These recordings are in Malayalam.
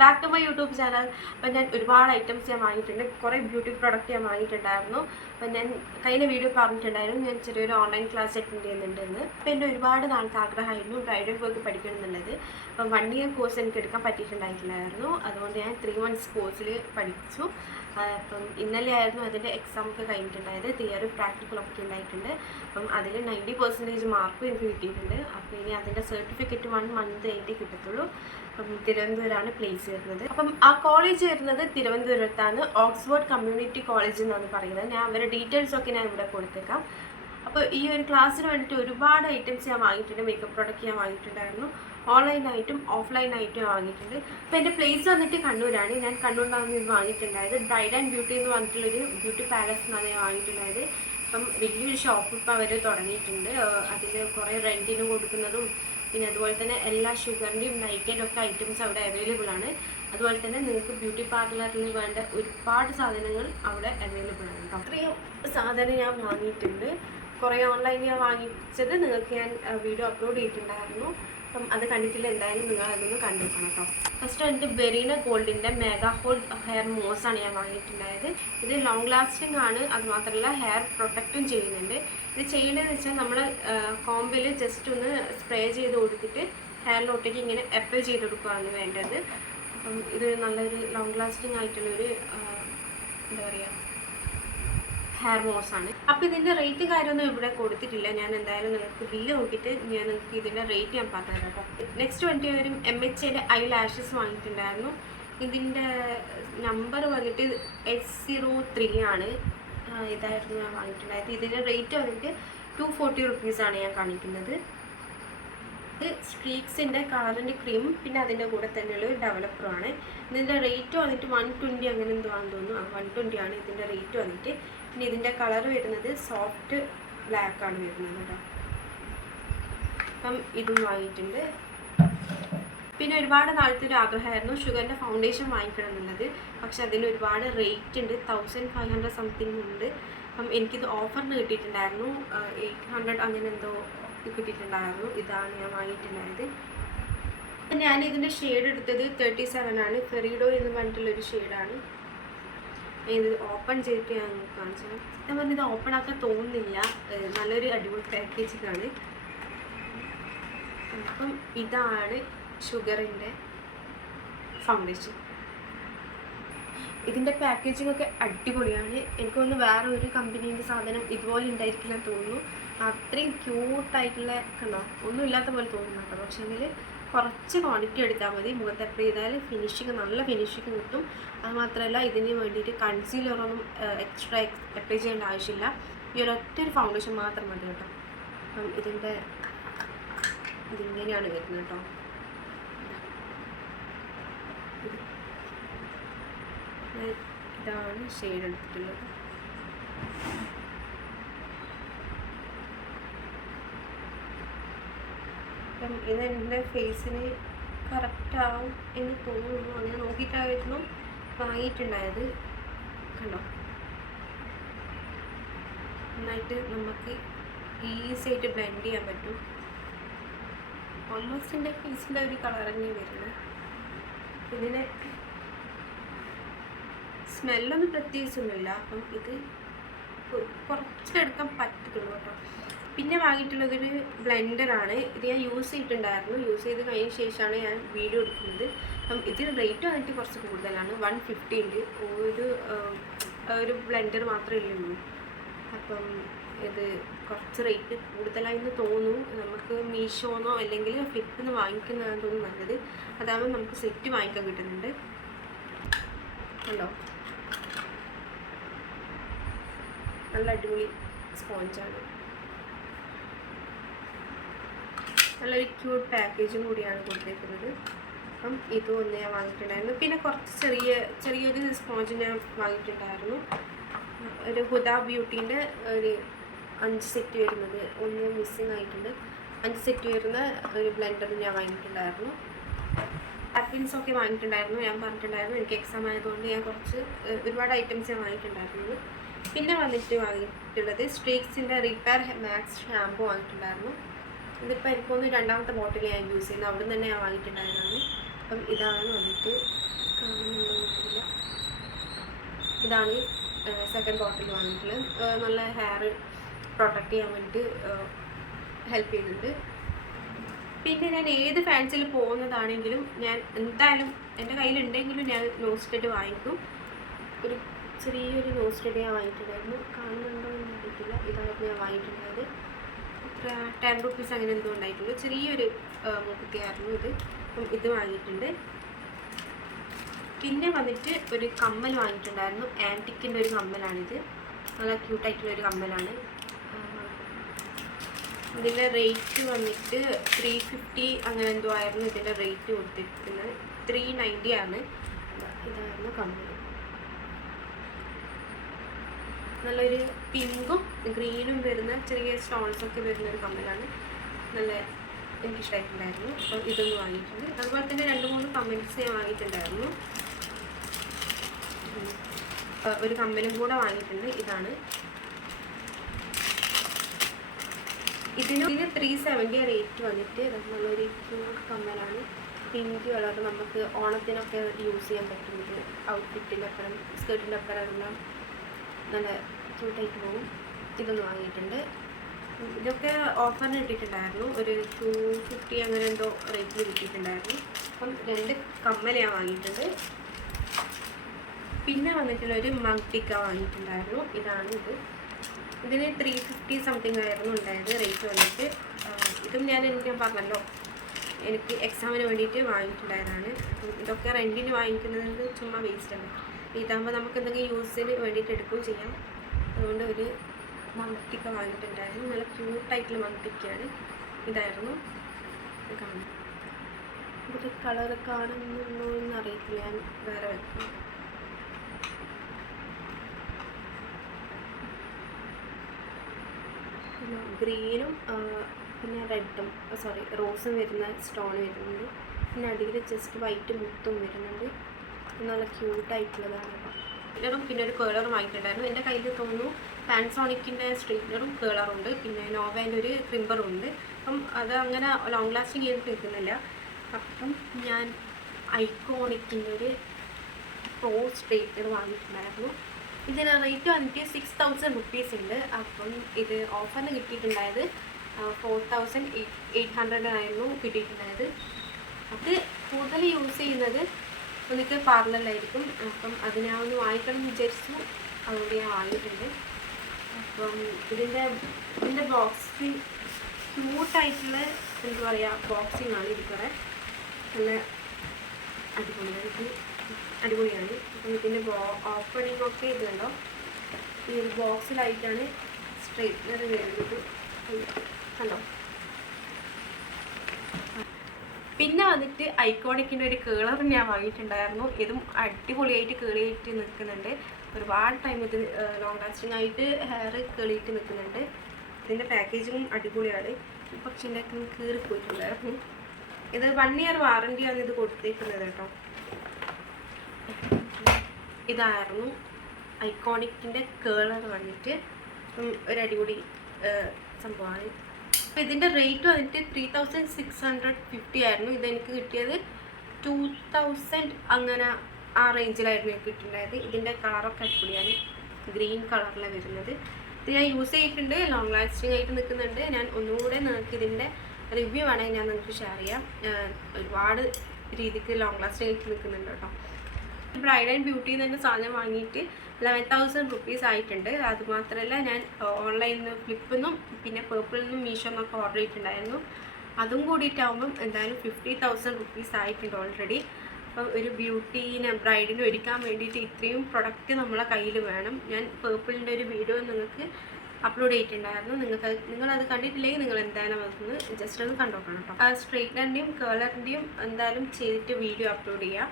Back to my YouTube channel അപ്പം ഞാൻ ഒരുപാട് ഐറ്റംസ് ഞാൻ വാങ്ങിയിട്ടുണ്ട്. കുറേ ബ്യൂട്ടി പ്രോഡക്റ്റ് ഞാൻ വാങ്ങിയിട്ടുണ്ടായിരുന്നു. അപ്പം ഞാൻ കഴിഞ്ഞ വീഡിയോ പറഞ്ഞിട്ടുണ്ടായിരുന്നു. ഞാൻ ചെറിയൊരു ഓൺലൈൻ ക്ലാസ് അറ്റൻഡ് ചെയ്യുന്നുണ്ടെന്ന്. അപ്പം എന്റെ ഒരുപാട് നാളത്തെ ആഗ്രഹമായിരുന്നു ബ്രൈഡൽ വർക്ക് പഠിക്കണം എന്നുള്ളത് അപ്പം വൺ ഇയർ കോഴ്സ് എനിക്ക് എടുക്കാൻ പറ്റിയിട്ടുണ്ടായിട്ടില്ലായിരുന്നു. അതുകൊണ്ട് ഞാൻ ത്രീ മന്ത്സ് കോഴ്സിൽ പഠിച്ചു. അപ്പം ഇന്നലെ ആയിരുന്നു അതിന്റെ എക്സാം ഒക്കെ കഴിഞ്ഞിട്ടുണ്ടായത്. തിയറി പ്രാക്ടിക്കൽ ഒക്കെ ഉണ്ടായിട്ടുണ്ട്. അപ്പം അതിൽ നയന്റി പെർസെന്റേജ് മാർക്ക് എനിക്ക് കിട്ടിയിട്ടുണ്ട്. അപ്പോൾ ഇനി അതിന്റെ സർട്ടിഫിക്കറ്റ് വൺ മന്ത് കഴിഞ്ഞിട്ട് കിട്ടത്തുള്ളൂ. അപ്പം തിരുവനന്തപുരമാണ് പ്ലേസ് വരുന്നത് അപ്പം ആ കോളേജ് വരുന്നത് തിരുവനന്തപുരത്താണ്. ഓക്സ്ഫോർഡ് കമ്മ്യൂണിറ്റി കോളേജ് എന്നാണ് പറയുന്നത്. ഞാൻ അവരുടെ ഡീറ്റെയിൽസ് ഒക്കെ ഞാൻ ഇവിടെ കൊടുത്തേക്കാം. അപ്പോൾ ഈ ഒരു ക്ലാസ്സിന് വേണ്ടിയിട്ട് ഒരുപാട് ഐറ്റംസ് ഞാൻ വാങ്ങിയിട്ടുണ്ട്. മേക്കപ്പ് പ്രോഡക്റ്റ് ഞാൻ വാങ്ങിയിട്ടുണ്ടായിരുന്നു. ഓൺലൈനായിട്ടും ഓഫ്ലൈനായിട്ടും വാങ്ങിയിട്ടുണ്ട്. അപ്പോൾ എന്റെ പ്ലേസ് വന്നിട്ട് കണ്ണൂരാണ്. ഞാൻ കണ്ണൂരിലാണ് ഇത് വാങ്ങിയിട്ടുണ്ടായത്. ബ്രൈഡ് ആൻഡ് ബ്യൂട്ടി എന്ന് പറഞ്ഞിട്ടുള്ളൊരു ബ്യൂട്ടി പാലസ് എന്നാണ് ഞാൻ വാങ്ങിയിട്ടുണ്ടായത്. അപ്പം വലിയൊരു ഷോപ്പ് ഇപ്പോൾ അവർ തുടങ്ങിയിട്ടുണ്ട്. അതിൽ കുറേ റെന്റിന് കൊടുക്കുന്നതും പിന്നെ അതുപോലെ തന്നെ എല്ലാ ഷുഗറിന്റെയും നൈറ്റിന്റെ ഒക്കെ ഐറ്റംസ് അവിടെ അവൈലബിൾ ആണ്. അതുപോലെ തന്നെ നിങ്ങൾക്ക് ബ്യൂട്ടി പാർലറിൽ വേണ്ട ഒരുപാട് സാധനങ്ങൾ അവിടെ അവൈലബിൾ ആണ്. കേട്ടോ അത്രയും സാധനം ഞാൻ വാങ്ങിയിട്ടുണ്ട്. കുറേ ഓൺലൈനിൽ ഞാൻ വാങ്ങിച്ചത്. നിങ്ങൾക്ക് ഞാൻ വീഡിയോ അപ്ലോഡ് ചെയ്തിട്ടുണ്ടായിരുന്നു. അപ്പം അത് കണ്ടിട്ടില്ല എന്തായാലും നിങ്ങൾ അതൊന്ന് കണ്ടിരിക്കണം കേട്ടോ ഫസ്റ്റ് എനിക്ക് ബെറീന ഗോൾഡിന്റെ മെഗാ ഹോൾ ഹെയർ മോസാണ് ഞാൻ വാങ്ങിയിട്ടുണ്ടായത്. ഇത് ലോങ് ലാസ്റ്റിംഗ് ആണ് അതുമാത്രമല്ല ഹെയർ പ്രൊട്ടക്റ്റും ചെയ്യുന്നുണ്ട്. ഇത് ചെയ്യേണ്ടതെന്ന് വെച്ചാൽ നമ്മൾ കോമ്പിൽ ജസ്റ്റ് ഒന്ന് സ്പ്രേ ചെയ്ത് കൊടുത്തിട്ട് ഹെയറിലോട്ടേക്ക് ഇങ്ങനെ അപ്ലൈ ചെയ്ത് കൊടുക്കുകയാണ് വേണ്ടത്. അപ്പം ഇത് നല്ലൊരു ലോങ് ലാസ്റ്റിംഗ് ആയിട്ടുള്ളൊരു എന്താ പറയുക ഹെയർ വാഷ് ആണ്. അപ്പോൾ ഇതിന്റെ റേറ്റ് കാര്യമൊന്നും ഇവിടെ കൊടുത്തിട്ടില്ല. ഞാൻ എന്തായാലും നിങ്ങൾക്ക് ബില്ല് നോക്കിയിട്ട് ഞാൻ നിങ്ങൾക്ക് ഇതിന്റെ റേറ്റ് ഞാൻ പറഞ്ഞുതരാം കേട്ടോ നെക്സ്റ്റ് വണ്ടി ഒരു എം എച്ച് എന്റെ ഐ ലാഷസ് വാങ്ങിയിട്ടുണ്ടായിരുന്നു. ഇതിന്റെ നമ്പർ വന്നിട്ട് എച്ച് സീറോ ത്രീ ആണ്. ഇതായിരുന്നു ഞാൻ വാങ്ങിയിട്ടുണ്ടായത്. ഇതിന്റെ റേറ്റ് വന്നിട്ട് ടു ഫോർട്ടി റുപ്പീസാണ് ഞാൻ കാണിക്കുന്നത്. ഇത് സ്ട്രീക്സിന്റെ കളറിന്റെ ക്രീം പിന്നെ അതിന്റെ കൂടെ തന്നെയുള്ള ഒരു ഡെവലപ്പറുമാണ് ഇതിന്റെ റേറ്റ് വന്നിട്ട് വൺ ട്വന്റി അങ്ങനെ എന്തോ ആണെന്ന് തോന്നുന്നു. വൺ ട്വന്റി ആണ് ഇതിന്റെ റേറ്റ് വന്നിട്ട്. പിന്നെ ഇതിന്റെ കളർ വരുന്നത് സോഫ്റ്റ് ബ്ലാക്ക് ആണ് വരുന്നത് കേട്ടോ. അപ്പം ഇതും വാങ്ങിയിട്ടുണ്ട്. പിന്നെ ഒരുപാട് നാളത്തെ ഒരു ആഗ്രഹമായിരുന്നു. ഷുഗറിന്റെ ഫൗണ്ടേഷൻ വാങ്ങിക്കണം എന്നുള്ളത്. പക്ഷെ അതിന് ഒരുപാട് റേറ്റ് ഉണ്ട്. തൗസൻഡ് ഫൈവ് ഹൺഡ്രഡ് സംതിങ് ഉണ്ട്. അപ്പം എനിക്കിത് ഓഫറിന് കിട്ടിയിട്ടുണ്ടായിരുന്നു. എയ്റ്റ് ഹൺഡ്രഡ് അങ്ങനെ എന്തോ കിട്ടിയിട്ടുണ്ടായിരുന്നു. ഇതാണ് ഞാൻ വാങ്ങിയിട്ടുണ്ടായത്. ഞാൻ ഇതിന്റെ ഷെയ്ഡ് എടുത്തത് തേർട്ടി സെവൻ ആണ്. ഫെറിഡോ എന്ന് പറഞ്ഞിട്ടുള്ളൊരു ഷെയ്ഡാണ് ഇത് ഓപ്പൺ ചെയ്തിട്ട് ഞാൻ കാണിച്ചത്. സത്യം പറഞ്ഞാൽ ഇത് ഓപ്പൺ ആക്കാൻ തോന്നുന്നില്ല. നല്ലൊരു അടിപൊളി പാക്കേജിംഗ് ആണ് അപ്പം ഇതാണ് ഷുഗറിന്റെ ഫൗണ്ടേഷൻ ഇതിന്റെ പാക്കേജിംഗ് ഒക്കെ അടിപൊളിയാണ്. എനിക്ക് തോന്നുന്നു വേറെ ഒരു കമ്പനീന്റെ സാധനം ഇതുപോലെ ഉണ്ടായിരിക്കില്ല തോന്നുന്നു. അത്രയും ക്യൂട്ടായിട്ടുള്ള കണ്ടോ? ഒന്നും ഇല്ലാത്ത പോലെ തോന്നുന്നു കേട്ടോ. പക്ഷേ കുറച്ച് ക്വാണ്ടിറ്റി എടുത്താൽ മതി. മുഖത്ത് അപ്ലൈ ചെയ്താൽ ഫിനിഷിങ് നല്ല ഫിനിഷിങ് കിട്ടും. അതുമാത്രമല്ല ഇതിന് വേണ്ടിയിട്ട് കൺസീലറൊന്നും എക്സ്ട്രാ അപ്ലൈ ചെയ്യേണ്ട ആവശ്യമില്ല. ഈ ഒരൊറ്റ ഒരു ഫൗണ്ടേഷൻ മാത്രം മതി കേട്ടോ. അപ്പം ഇതിന്റെ ഇതിങ്ങനെയാണ് വരുന്നത് കേട്ടോ. ഇതാണ് ഷെയ്ഡ് എടുത്തിട്ടുള്ളത്. അപ്പം ഇത് എന്റെ ഫേസിന് കറക്റ്റാവും എന്ന് തോന്നുന്നു. അങ്ങനെ നോക്കിയിട്ടായിരുന്നു വാങ്ങിയിട്ടുണ്ടായത്. കണ്ടോ? നന്നായിട്ട് നമുക്ക് ഈസി ആയിട്ട് ബ്ലെൻഡ് ചെയ്യാൻ പറ്റും. ഓൾമോസ്റ്റ് എന്റെ ഫേസിന്റെ ഒരു കളർ തന്നെ വരുന്നത്. ഇതിന് സ്മെല്ലൊന്നും പ്രത്യേകിച്ചൊന്നുമില്ല. അപ്പം ഇത് കുറച്ചെടുക്കാൻ പറ്റത്തുള്ളൂ കേട്ടോ. പിന്നെ വാങ്ങിയിട്ടുള്ളതൊരു ബ്ലെൻഡറാണ്. ഇത് ഞാൻ യൂസ് ചെയ്തിട്ടുണ്ടായിരുന്നു. യൂസ് ചെയ്ത് കഴിഞ്ഞ ശേഷമാണ് ഞാൻ വീഡിയോ എടുക്കുന്നത്. അപ്പം ഇതിന് റേറ്റ് വന്നിട്ട് കുറച്ച് കൂടുതലാണ്. വൺ ഫിഫ്റ്റി ഉണ്ട്. ഒരു ഒരു ബ്ലെൻഡർ മാത്രമേ ഉള്ളൂ. അപ്പം ഇത് കുറച്ച് റേറ്റ് കൂടുതലായെന്ന് തോന്നുന്നു. നമുക്ക് മീഷോന്നോ അല്ലെങ്കിൽ ഫ്ലിപ്പിൽ നിന്ന് വാങ്ങിക്കുന്നതാണ് തോന്നുന്നു നല്ലത്. അതാകുമ്പോൾ നമുക്ക് സെറ്റ് വാങ്ങിക്കാൻ കിട്ടുന്നുണ്ട്. കണ്ടോ? നല്ല അടിപൊളി സ്പോഞ്ചാണ്. നല്ലൊരു ക്യൂട്ട് പാക്കേജും കൂടിയാണ് കൊടുത്തേക്കുന്നത് അപ്പം ഇതും ഒന്ന് ഞാൻ വാങ്ങിയിട്ടുണ്ടായിരുന്നു. പിന്നെ കുറച്ച് ചെറിയ ചെറിയൊരു സ്പോഞ്ച് ഞാൻ വാങ്ങിയിട്ടുണ്ടായിരുന്നു. ഒരു ഹുദ ബ്യൂട്ടീന്റെ ഒരു അഞ്ച് സെറ്റ് വരുന്നത്. ഒന്ന് മിസ്സിങ് ആയിട്ടുണ്ട്. അഞ്ച് സെറ്റ് വരുന്ന ഒരു ബ്ലെൻഡർ ഞാൻ വാങ്ങിയിട്ടുണ്ടായിരുന്നു. ടാപ്പിൻസ് ഒക്കെ വാങ്ങിയിട്ടുണ്ടായിരുന്നു. ഞാൻ പറഞ്ഞിട്ടുണ്ടായിരുന്നു. എനിക്ക് എക്സാം ആയതുകൊണ്ട് ഞാൻ കുറച്ച് ഒരുപാട് ഐറ്റംസ് ഞാൻ വാങ്ങിയിട്ടുണ്ടായിരുന്നു പിന്നെ വന്നിട്ട് വാങ്ങിയിട്ടുള്ളത് സ്ട്രീക്സിന്റെ റിപ്പയർ മാക്സ് ഷാമ്പു വാങ്ങിയിട്ടുണ്ടായിരുന്നു. ഇതിപ്പോൾ എനിക്കൊന്ന് രണ്ടാമത്തെ ബോട്ടിൽ ഞാൻ യൂസ് ചെയ്യുന്നത് അവിടെ തന്നെ ഞാൻ വാങ്ങിയിട്ടുണ്ടായിരുന്നു അപ്പം ഇതാണ് വന്നിട്ട് എന്നറിയില്ല ഇതാണ് സെക്കൻഡ് ബോട്ടിൽ വാങ്ങിയിട്ടുള്ളത് നല്ല ഹെയർ പ്രൊട്ടക്റ്റ് ചെയ്യാൻ വേണ്ടിയിട്ട് ഹെൽപ്പ് ചെയ്യുന്നുണ്ട്. പിന്നെ ഞാൻ ഏത് ഫാൻസിൽ പോകുന്നതാണെങ്കിലും ഞാൻ എന്തായാലും എന്റെ കയ്യിലുണ്ടെങ്കിലും ഞാൻ നോസ് സ്റ്റഡ് വാങ്ങിക്കും. ഒരു ചെറിയൊരു നോസ് സ്റ്റഡ് ഞാൻ വാങ്ങിയിട്ടുണ്ടായിരുന്നു. കാണുന്നുണ്ടോ എന്ന് അറിയത്തില്ല ഇതായിരുന്നു ഞാൻ വാങ്ങിയിട്ടുണ്ടായത്. എത്ര ടെൻ റുപ്പീസ് അങ്ങനെ എന്തോ ഉണ്ടായിട്ടുള്ളൂ. ചെറിയൊരു മൂക്കുത്തിയായിരുന്നു ഇത്. ഇത് വാങ്ങിയിട്ടുണ്ട്. പിന്നെ വന്നിട്ട് ഒരു കമ്മൽ വാങ്ങിയിട്ടുണ്ടായിരുന്നു. ആന്റിക്കിന്റെ ഒരു കമ്മലാണിത്. നല്ല ക്യൂട്ടായിട്ടുള്ള ഒരു കമ്മലാണ്. ഇതിന്റെ റേറ്റ് വന്നിട്ട് ത്രീ ഫിഫ്റ്റി അങ്ങനെ എന്തോ ആയിരുന്നു ഇതിന്റെ റേറ്റ് കൊടുത്തിരിക്കുന്നത്. ത്രീ നയന്റി ആണ്. ഇതാ, ഇതായിരുന്നു കമ്മൽ നല്ലൊരു പിങ്കും ഗ്രീനും വരുന്ന ചെറിയ സ്റ്റോൺസൊക്കെ വരുന്ന ഒരു കമ്മലാണ്. നല്ല എനിക്കിഷ്ടമായിട്ടുണ്ടായിരുന്നു അപ്പോൾ ഇതൊന്ന് വാങ്ങിയിട്ടുണ്ട്. അതുപോലെ തന്നെ രണ്ട് മൂന്ന് കമ്മൽസ് ഞാൻ വാങ്ങിയിട്ടുണ്ടായിരുന്നു. ഒരു കമ്മലും കൂടെ വാങ്ങിയിട്ടുണ്ട്. ഇതാണ്. ഇതിന് ഇതിന് ത്രീ സെവന്റി റേറ്റ് വന്നിട്ട്. ക്യൂട്ട് കമ്മലാണ്. പിങ്ക് കളർ നമുക്ക് ഓണത്തിനൊക്കെ യൂസ് ചെയ്യാൻ പറ്റും ഇത് ഔട്ട്ഫിറ്റിന്റെ അപ്പുറം സ്കേർട്ടിന്റെ അപ്പുറം എല്ലാം. നല്ല ക്യൂട്ടായിട്ട് പോകും ഇതൊന്ന് വാങ്ങിയിട്ടുണ്ട്. ഇതൊക്കെ ഓഫറിന് കിട്ടിയിട്ടുണ്ടായിരുന്നു ഒരു ടു ഫിഫ്റ്റി അങ്ങനെ എന്തോ റേറ്റിൽ കിട്ടിയിട്ടുണ്ടായിരുന്നു. അപ്പം രണ്ട് കമ്മൽ വാങ്ങിയിട്ടുണ്ട്. പിന്നെ വന്നിട്ടുള്ള ഒരു മഗ് പിക്ക വാങ്ങിയിട്ടുണ്ടായിരുന്നു. ഇതാണ് ഇത്. ഇതിന് ത്രീ ഫിഫ്റ്റി സംതിങ് ആയിരുന്നു ഉണ്ടായത് റേറ്റ് വന്നിട്ട്. ഇതും ഞാൻ എനിക്ക് പറഞ്ഞല്ലോ. എനിക്ക് എക്സാമിന് വേണ്ടിയിട്ട് വാങ്ങിയിട്ടുണ്ടായതാണ്. ഇതൊക്കെ റെന്റിന് വാങ്ങിക്കുന്നത് ചുമ്മാ വേസ്റ്റ് ആണ് ഇതാകുമ്പോൾ നമുക്ക് എന്തെങ്കിലും യൂസിന് വേണ്ടിയിട്ട് എടുക്കുകയും ചെയ്യാം. അതുകൊണ്ട് ഒരു മന്തിക്ക വാങ്ങിയിട്ടുണ്ടായിരുന്നു. നല്ല ക്യൂട്ടായിട്ടുള്ള മൺടിക്കയാണ് ഇതായിരുന്നു. ഇത് കാണാം. ഇതിന്റെ കളർ കാണുന്നുണ്ടോ എന്ന് അറിയത്തില്ല. ഞാൻ വേറെ വെക്കാം. ഗ്രീനും പിന്നെ റെഡും സോറി റോസും വരുന്ന സ്റ്റോൺ വരുന്നുണ്ട്. പിന്നെ അടിയിൽ ജസ്റ്റ് വൈറ്റ് മുത്തും വരുന്നുണ്ട്. നല്ല ക്യൂട്ടായിട്ടുള്ളതാണ് കേട്ടോ പിന്നെ ഒരു കേളറും വാങ്ങിയിട്ടുണ്ടായിരുന്നു എന്റെ കയ്യിൽ തോന്നുന്നു പാൻസോണിക്കിന്റെ സ്ട്രീറ്റ്നറും കേളറും ഉണ്ട്. പിന്നെ നോവേന്റെ ഒരു ക്രിമ്പറും ഉണ്ട്. അപ്പം അത് അങ്ങനെ ലോങ് ലാസ്റ്റിംഗ് ചെയ്ത് നിൽക്കുന്നില്ല. അപ്പം ഞാൻ ഐക്കോണിക്കിന്റെ ഒരു പ്രോ സ്ട്രെയിറ്റർ വാങ്ങിയിട്ടുണ്ടായിരുന്നു. ഇതിന് റേറ്റ് വന്നിട്ട് സിക്സ് തൗസൻഡ് റുപ്പീസ് ഉണ്ട്. അപ്പം ഇത് ഓഫറിന് കിട്ടിയിട്ടുണ്ടായത് ഫോർ തൗസൻഡ് എയ്റ്റ് ആയിരുന്നു കിട്ടിയിട്ടുണ്ടായത്. അത് കൂടുതൽ യൂസ് ചെയ്യുന്നത് എനിക്ക് പാർലറിലായിരിക്കും അപ്പം അത് ഞാൻ ഒന്ന് വാങ്ങിക്കണം എന്ന് വിചാരിച്ചു. അതുകൊണ്ട് ഞാൻ വാങ്ങിയിട്ടുണ്ട് അപ്പം ഇതിന്റെ ഇതിന്റെ ബോക്സിങ് ക്യൂട്ടായിട്ടുള്ള എന്താ പറയുക ബോക്സിംഗ് ആണ് ഇത് കുറേ നല്ല അടിപൊളിയാണ് ഇത് അടിപൊളിയാണ്. അപ്പം ഇതിന്റെ ബോ ഓപ്പണിംഗ് ഒക്കെ ഇതുണ്ടോ ഈ ഒരു ബോക്സിലായിട്ടാണ് സ്ട്രെയിറ്റ്നർ വരുന്നത്. കണ്ടോ? പിന്നെ വന്നിട്ട് ഐക്കോണിക്കിന്റെ ഒരു കേളർ ഞാൻ വാങ്ങിയിട്ടുണ്ടായിരുന്നു. ഇതും അടിപൊളിയായിട്ട് കേളിയായിട്ട് നിൽക്കുന്നുണ്ട്. ഒരുപാട് ടൈം ഇത് ലോങ് ലാസ്റ്റിംഗ് ആയിട്ട് ഹെയർ കേളിയിട്ട് നിൽക്കുന്നുണ്ട്. ഇതിന്റെ പാക്കേജിങ്ങും അടിപൊളിയാണ്. പക്ഷേ എന്റെ കീറി പോയിട്ടുണ്ടായിരുന്നു. ഇത് വൺ ഇയർ വാറണ്ടിയാണ് ഇത് കൊടുത്തേക്കുന്നത് കേട്ടോ. ഇതായിരുന്നു ഐക്കോണിക്കിന്റെ കേളർ വന്നിട്ട്. ഒരു അടിപൊളി സംഭവമാണ്. അപ്പോൾ ഇതിന്റെ റേറ്റ് വന്നിട്ട് three thousand six hundred fifty ആയിരുന്നു. ഇതെനിക്ക് കിട്ടിയത് ടു തൗസൻഡ് അങ്ങനെ ആ റേഞ്ചിലായിരുന്നു എനിക്ക് കിട്ടിയിട്ടുണ്ടായത് ഇതിന്റെ കളറൊക്കെ അടിപൊളിയാണ്. ഗ്രീൻ കളറിലാണ് വരുന്നത്. ഇത് ഞാൻ യൂസ് ചെയ്തിട്ടുണ്ട്. ലോങ് ലാസ്റ്റിംഗ് ആയിട്ട് നിൽക്കുന്നുണ്ട്. ഞാൻ ഒന്നുകൂടെ നിങ്ങൾക്ക് ഇതിന്റെ റിവ്യൂ വേണമെങ്കിൽ ഞാൻ നിങ്ങൾക്ക് ഷെയർ ചെയ്യാം. ഒരുപാട് രീതിക്ക് ലോങ് ലാസ്റ്റിംഗ് ആയിട്ട് നിൽക്കുന്നുണ്ട് കേട്ടോ. ബ്രൈഡ് ആൻഡ് ബ്യൂട്ടി ബ്യൂട്ടിയിൽ നിന്ന് സാധനം വാങ്ങിയിട്ട് ലെവൻ തൗസൻഡ് റുപ്പീസ് ആയിട്ടുണ്ട്. അതുമാത്രമല്ല ഞാൻ ഓൺലൈനിൽ നിന്ന് ഫ്ലിപ്പിൽ നിന്നും പിന്നെ പേർപ്പിളിൽ നിന്നും മീഷോ നിന്നൊക്കെ ഓർഡർ ചെയ്തിട്ടുണ്ടായിരുന്നു. അതും കൂടിയിട്ടാവുമ്പം എന്തായാലും ഫിഫ്റ്റി തൗസൻഡ് റുപ്പീസ് ആയിട്ടുണ്ട് ഓൾറെഡി അപ്പം ഒരു ബ്യൂട്ടീനെ ബ്രൈഡിനെ ഒരുക്കാൻ വേണ്ടിയിട്ട് ഇത്രയും പ്രൊഡക്റ്റ് നമ്മളെ കയ്യിൽ വേണം. ഞാൻ പേർപ്പിളിന്റെ ഒരു വീഡിയോ നിങ്ങൾക്ക് അപ്ലോഡ് ചെയ്തിട്ടുണ്ടായിരുന്നു. നിങ്ങൾക്ക് നിങ്ങളത് കണ്ടിട്ടില്ലെങ്കിൽ നിങ്ങൾ എന്തായാലും അതൊന്ന് ജസ്റ്റ് ഒന്ന് കണ്ടോക്കണം കേട്ടോ ആ സ്ട്രെയിറ്റ്നറിന്റെയും കേളറിന്റെയും എന്തായാലും ചെയ്തിട്ട് വീഡിയോ അപ്ലോഡ് ചെയ്യാം.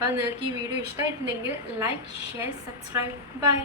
അപ്പോൾ നിങ്ങൾക്ക് ഈ വീഡിയോ ഇഷ്ടമായിട്ടുണ്ടെങ്കിൽ ലൈക്ക് ഷെയർ സബ്സ്ക്രൈബ് ബൈ